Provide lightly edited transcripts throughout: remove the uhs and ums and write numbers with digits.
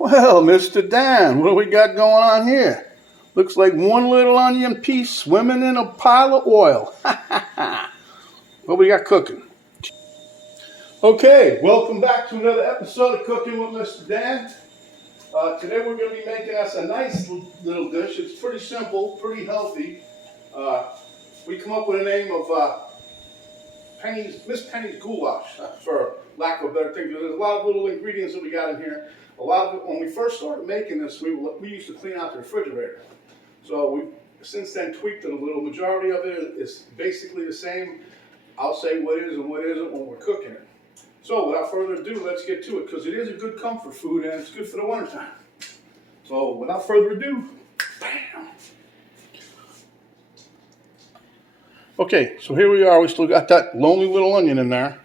Well, Mr. Dan, what do we got going on here? Looks like one little onion piece swimming in a pile of oil. What we got cooking? Okay, welcome back to another episode of Cooking with Mr. Dan. Today we're going to be making us a nice little dish. It's pretty simple, pretty healthy. We come up with a name of Miss Penny's Goulash, for lack of a better thing. There's a lot of little ingredients that we got in here. A lot of it, when we first started making this, we used to clean out the refrigerator. So we've since then tweaked it a little. Majority of it is basically the same. I'll say what is and what isn't when we're cooking it. So without further ado, let's get to it, because it is a good comfort food and it's good for the wintertime. So without further ado, bam! Okay, so here we are. We still got that lonely little onion in there.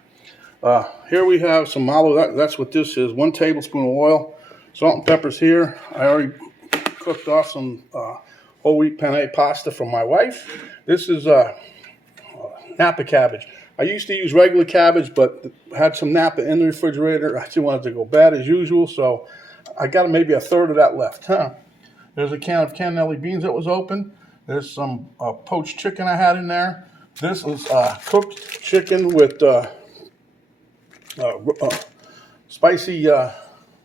Here we have some olive. That's what this is. 1 tablespoon of oil. Salt and peppers here. I already cooked off some whole wheat penne pasta from my wife. This is napa cabbage. I used to use regular cabbage, but had some napa in the refrigerator. I didn't want it to go bad as usual, so I got maybe a third of that left. There's a can of cannellini beans that was open. There's some poached chicken I had in there. This is cooked chicken with spicy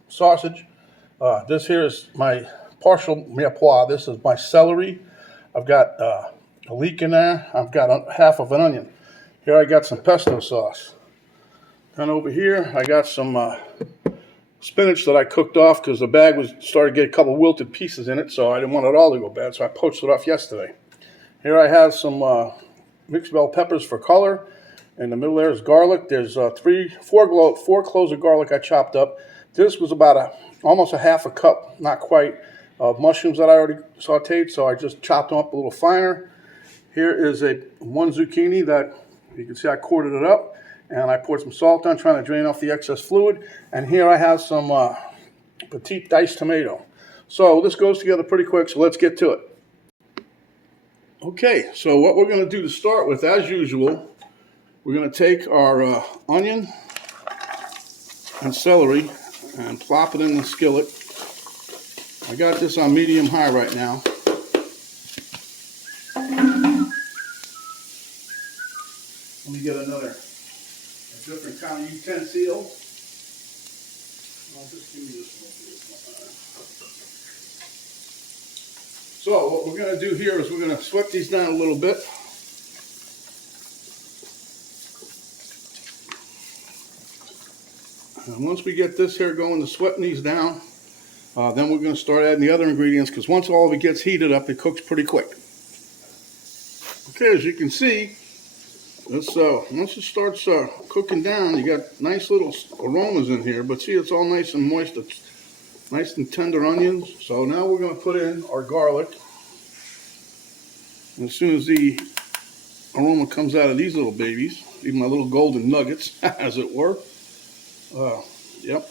sausage. This here is my partial mirepoix. This is my celery. I've got a leek in there. I've got half of an onion. Here I got some pesto sauce. And over here I got some spinach that I cooked off because the bag started to get a couple wilted pieces in it, so I didn't want it all to go bad, so I poached it off yesterday. Here I have some mixed bell peppers for color. In the middle there is garlic. There's four cloves of garlic I chopped up. This was about almost a half a cup, not quite, of mushrooms that I already sauteed, so I just chopped them up a little finer. Here is one zucchini that you can see I quartered it up, and I poured some salt on, trying to drain off the excess fluid. And here I have some petite diced tomato. So this goes together pretty quick, so let's get to it. Okay, so what we're going to do to start with, as usual, we're going to take our onion and celery and plop it in the skillet. I got this on medium-high right now. Let me get a different kind of utensil. I'll just give you this one. So what we're going to do here is we're going to sweat these down a little bit. And once we get this here going to sweating these down, then we're going to start adding the other ingredients, because once all of it gets heated up, it cooks pretty quick. Okay, as you can see, once it starts cooking down, you got nice little aromas in here, but see, it's all nice and moist. It's nice and tender onions. So now we're going to put in our garlic. And as soon as the aroma comes out of these little babies, even my little golden nuggets, as it were. Yep.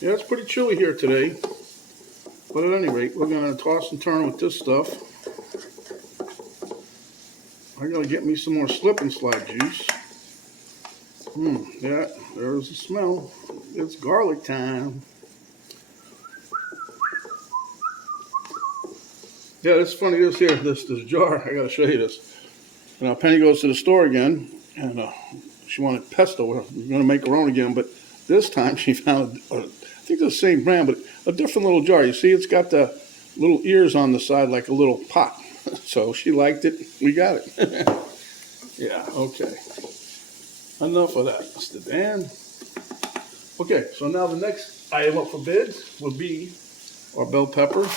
Yeah, it's pretty chilly here today. But at any rate, we're going to toss and turn with this stuff. I gotta get me some more slip and slide juice. Yeah, there's the smell. It's garlic time. Yeah, it's funny, this jar, I gotta show you this. Now, Penny goes to the store again, and she wanted pesto. We're gonna make her own again, but this time she found, I think it's the same brand, but a different little jar. You see, it's got the little ears on the side like a little pot. So she liked it. We got it. Yeah, okay. Enough of that, Mr. Dan. Okay, so now the next item up for bids will be our bell pepper.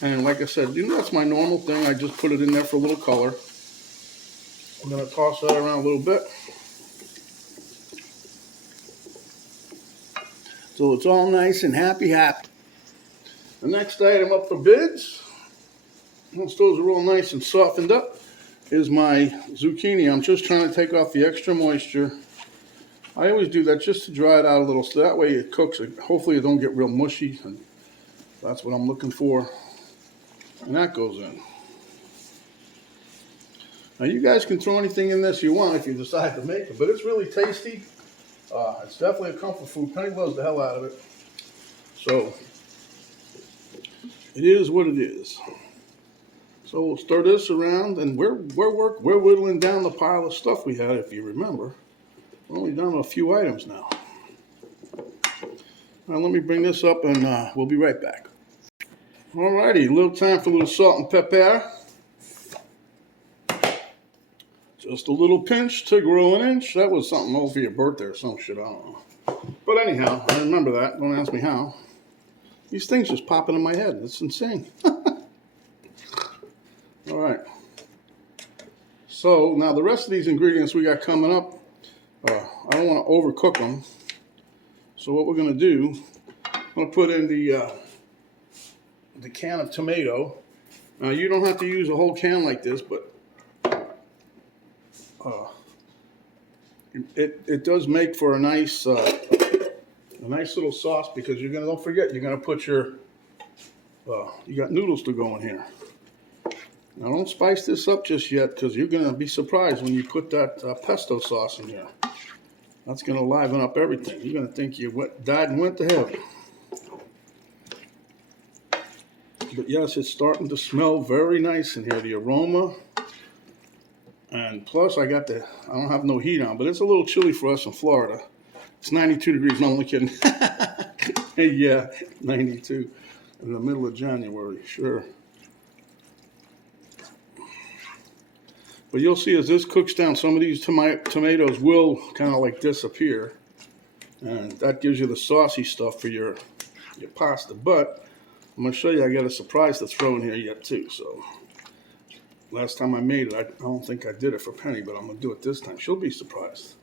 And like I said, that's my normal thing. I just put it in there for a little color. I'm going to toss that around a little bit. So it's all nice and happy. The next item up for bids, once those are all nice and softened up, is my zucchini. I'm just trying to take off the extra moisture. I always do that just to dry it out a little, so that way it cooks. Hopefully it don't get real mushy, and that's what I'm looking for. And that goes in. Now you guys can throw anything in this you want if you decide to make it, but it's really tasty. It's definitely a comfort food. Penny loves the hell out of it. So it is what it is. So we'll stir this around, and we're whittling down the pile of stuff we had, if you remember. We're only down to a few items now. Now let me bring this up, and we'll be right back. Alrighty, a little time for a little salt and pepper. Just a little pinch to grow an inch. That was something over for your birthday or some shit, I don't know. But anyhow, I remember that. Don't ask me how. These things just popping in my head. It's insane. Alright. So, now the rest of these ingredients we got coming up, I don't want to overcook them. So what we're going to do, I'm going to put in the can of tomato. Now you don't have to use a whole can like this, but it does make for a nice little sauce, because you're gonna, don't forget, you're gonna put your you got noodles to go in here. Now don't spice this up just yet, because you're gonna be surprised when you put that pesto sauce in here. That's gonna liven up everything. You're gonna think you died and went to heaven. But yes, it's starting to smell very nice in here. The aroma. And plus, I don't have no heat on, but it's a little chilly for us in Florida. It's 92 degrees. No, I'm only kidding. Yeah, 92 in the middle of January, sure. But you'll see as this cooks down, some of these tomatoes will kind of like disappear. And that gives you the saucy stuff for your pasta. But I'm going to show you, I got a surprise to throw in here yet too, so... Last time I made it, I don't think I did it for Penny, but I'm going to do it this time. She'll be surprised.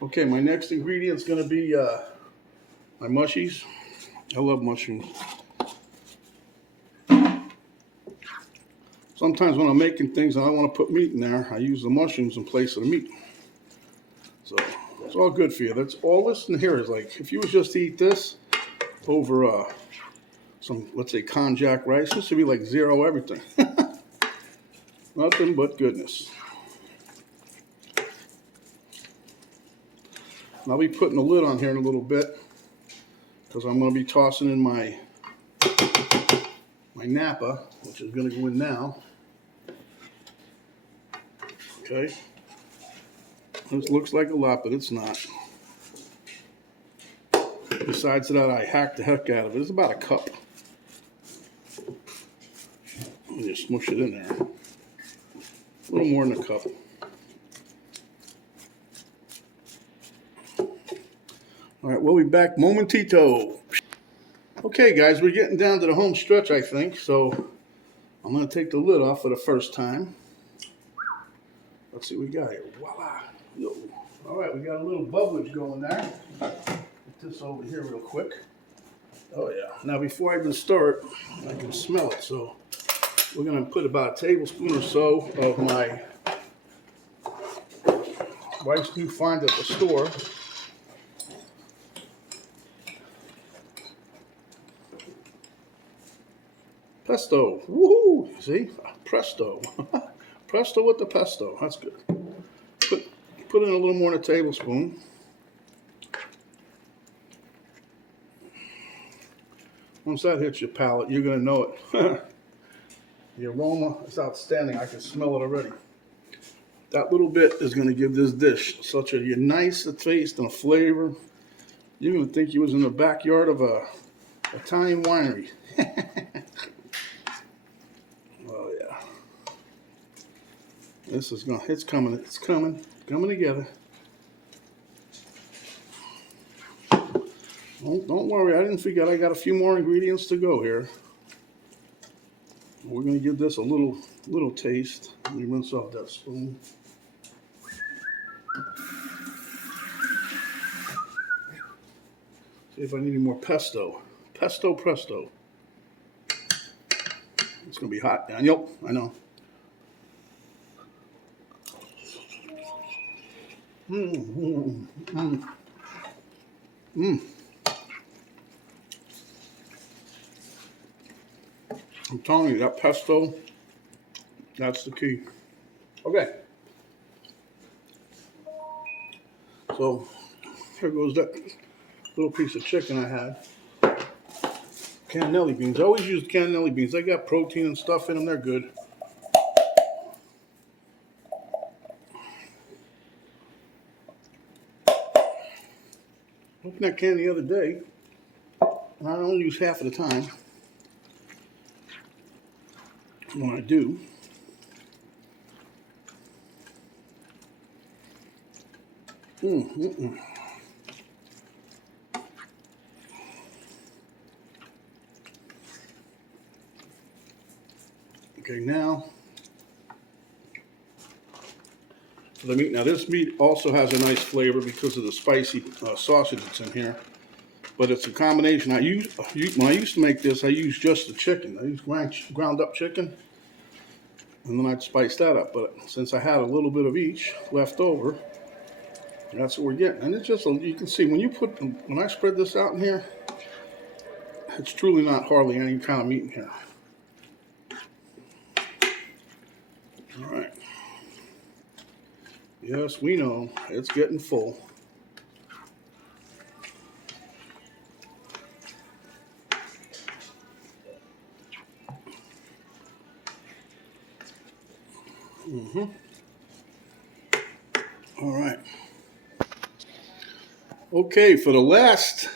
Okay, my next ingredient is going to be my mushies. I love mushrooms. Sometimes when I'm making things and I want to put meat in there, I use the mushrooms in place of the meat. So it's all good for you. That's all this in here is like, if you was just to eat this over some, let's say, konjac rice, this would be like zero everything. Nothing but goodness. And I'll be putting the lid on here in a little bit, because I'm going to be tossing in my napa, which is going to go in now. Okay. This looks like a lot, but it's not. Besides that, I hacked the heck out of it. It's about a cup. Let me just smush it in there. A little more than a cup. All right, we'll be back momentito. Okay, guys, we're getting down to the home stretch, I think. So I'm going to take the lid off for the first time. Let's see what we got here. Voila. Yo. All right, we got a little bubblage going there. Get this over here real quick. Oh, yeah. Now, before I even start, I can smell it. So we're going to put about a tablespoon or so of my wife's new find at the store. Pesto. Woohoo! See? Presto. Presto with the pesto. That's good. Put in a little more than a tablespoon. Once that hits your palate, you're going to know it. The aroma is outstanding. I can smell it already. That little bit is going to give this dish such a nice taste and a flavor. You're going to think you was in the backyard of a Italian winery. Oh yeah. This is going. It's coming together. Don't worry, I didn't forget. I got a few more ingredients to go here. We're going to give this a little taste. Let me rinse off that spoon. See if I need any more pesto. Pesto presto. It's going to be hot, Daniel. I know. I'm telling you, that pesto, that's the key. Okay. So here goes that little piece of chicken I had. Cannellini beans. I always use cannellini beans. They got protein and stuff in them. They're good. Opened that can the other day, and I only use half of the time. When I do, Okay, now for the meat. Now this meat also has a nice flavor because of the spicy sausage that's in here. But it's a combination. When I used to make this, I used just the chicken. I used ground up chicken, and then I'd spice that up. But since I had a little bit of each left over, that's what we're getting. And it's just, you can see when I spread this out in here, it's truly not hardly any kind of meat in here. All right. Yes, we know it's getting full. All right. Okay, for the last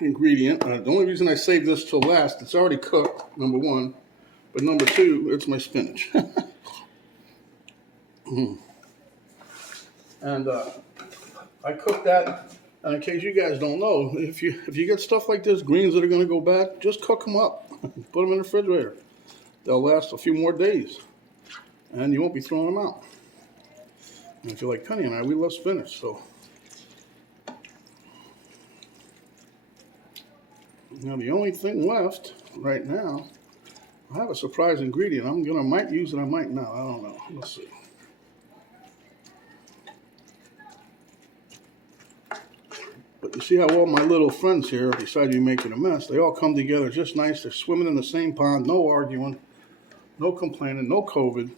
ingredient, the only reason I saved this till last, it's already cooked, number one. But number two, it's my spinach. And I cooked that, and in case you guys don't know, if you get stuff like this, greens that are going to go bad, just cook them up. Put them in the refrigerator. They'll last a few more days, and you won't be throwing them out. And if you're like Penny and I, we love spinach, so. Now the only thing left right now, I have a surprise ingredient. I might use it, I might not. I don't know. Let's see. But you see how all my little friends here, besides you making a mess, they all come together just nice. They're swimming in the same pond, no arguing, no complaining, no COVID.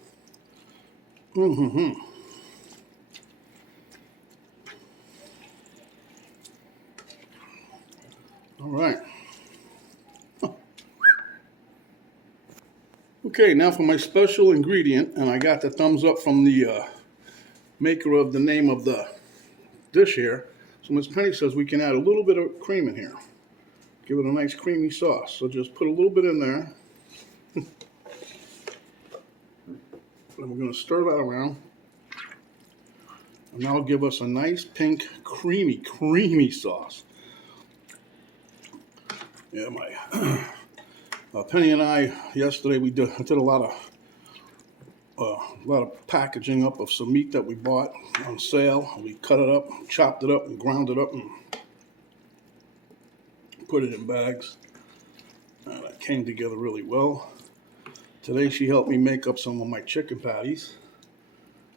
All right. Okay, now for my special ingredient, and I got the thumbs up from the maker of the name of the dish here. So Miss Penny says we can add a little bit of cream in here. Give it a nice creamy sauce. So just put a little bit in there. And we're going to stir that around. And that'll give us a nice pink, creamy sauce. Yeah, my Penny and I yesterday we did a lot of packaging up of some meat that we bought on sale. We cut it up, chopped it up, and ground it up, and put it in bags. And it came together really well. Today she helped me make up some of my chicken patties.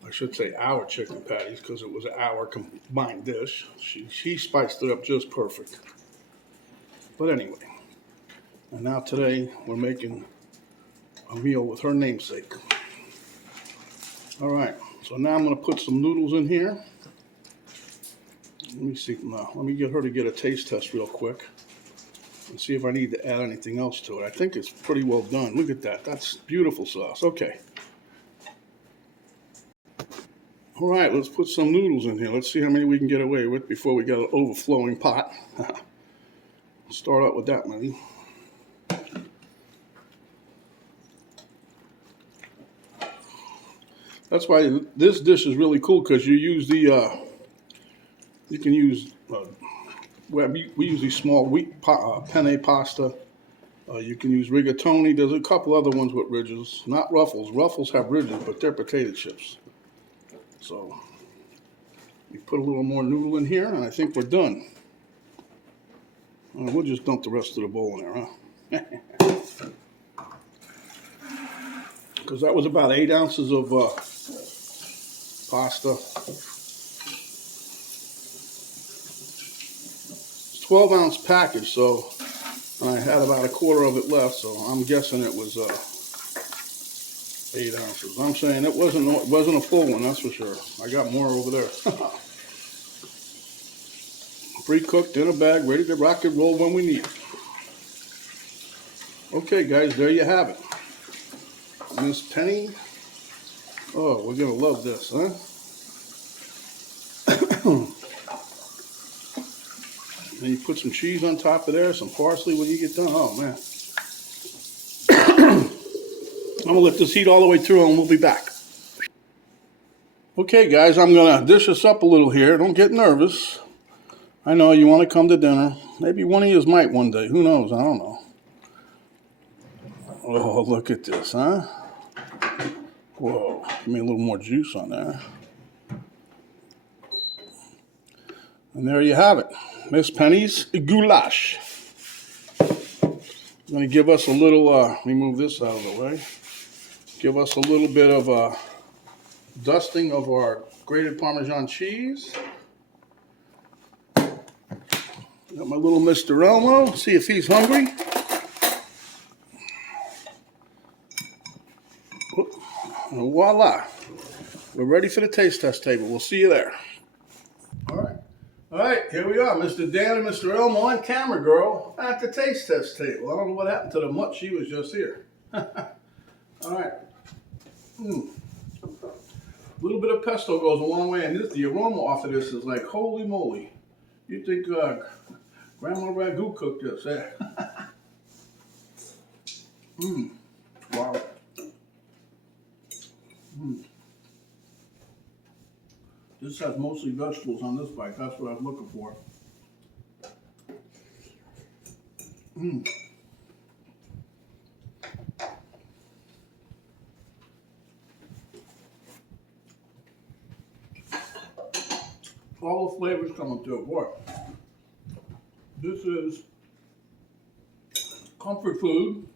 I should say our chicken patties because it was our combined dish. She spiced it up just perfect. But anyway, and now today we're making a meal with her namesake. All right, so now I'm going to put some noodles in here. Let me see now. Let me get her to get a taste test real quick and see if I need to add anything else to it. I think it's pretty well done. Look at that. That's beautiful sauce. Okay. All right, let's put some noodles in here. Let's see how many we can get away with before we get an overflowing pot. Start out with that many. That's why this dish is really cool, because you use the, you can use, we use these small wheat penne pasta. You can use rigatoni. There's a couple other ones with ridges, not Ruffles. Ruffles have ridges, but they're potato chips. So we put a little more noodle in here, and I think we're done. We'll just dump the rest of the bowl in there, huh? Because that was about 8 ounces of pasta. It's a 12-ounce package, so I had about a quarter of it left, so I'm guessing it was 8 ounces. I'm saying it wasn't a full one, that's for sure. I got more over there. pre-cooked in a bag, ready to rock and roll when we need it. Okay, guys, there you have it. Miss Penny. Oh, we're gonna love this, huh? And you put some cheese on top of there, some parsley when you get done. Oh man. I'm gonna let this heat all the way through and we'll be back. Okay guys, I'm gonna dish this up a little here. Don't get nervous. I know you want to come to dinner. Maybe one of you might one day. Who knows? I don't know. Oh, look at this, huh? Whoa, give me a little more juice on there. And there you have it. Miss Penny's goulash. I'm going to give us a little, let me move this out of the way. Give us a little bit of dusting of our grated Parmesan cheese. Got my little Mr. Elmo. See if he's hungry. And voila. We're ready for the taste test table. We'll see you there. All right, here we are, Mr. Dan and Mr. Elmo on camera, girl, at the taste test table. I don't know what happened to the mutt. She was just here. All right. A little bit of pesto goes a long way, and the aroma off of this is like, holy moly. You think Grandma Ragu cooked this, eh? Wow. This has mostly vegetables on this bite. That's what I was looking for. All the flavors coming through. Boy, this is comfort food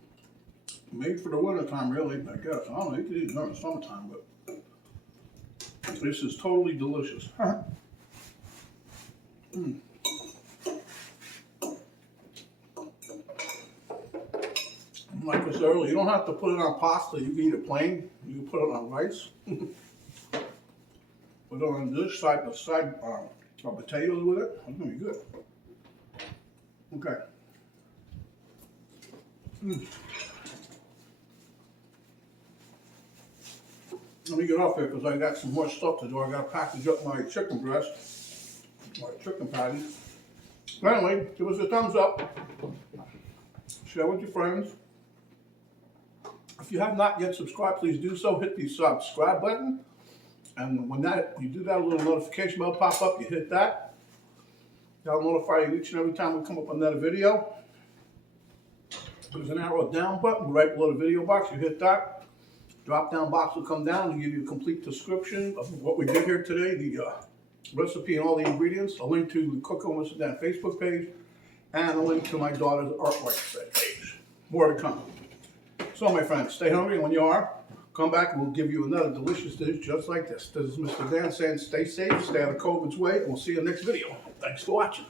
made for the winter time, really, I guess. I don't know, you could eat it during the summertime, but this is totally delicious. Like I said earlier, you don't have to put it on pasta. You can eat it plain. You can put it on rice. Put it on this side of potatoes with it. It's gonna be good. Okay. Let me get off here because I got some more stuff to do. I got to package up my chicken breast, my chicken patty. But anyway, give us a thumbs up. Share with your friends. If you have not yet subscribed, please do so. Hit the subscribe button. And when you do that, a little notification bell pop up. You hit that. That'll notify you each and every time we come up with another video. There's an arrow down button right below the video box. You hit that. Drop down box will come down and give you a complete description of what we did here today, the recipe and all the ingredients, a link to the Cook on Mr. Dan Facebook page, and a link to my daughter's artwork page. More to come. So my friends, stay hungry, and when you are, come back and we'll give you another delicious dish just like this. This is Mr. Dan saying stay safe, stay out of COVID's way, and we'll see you in the next video. Thanks for watching.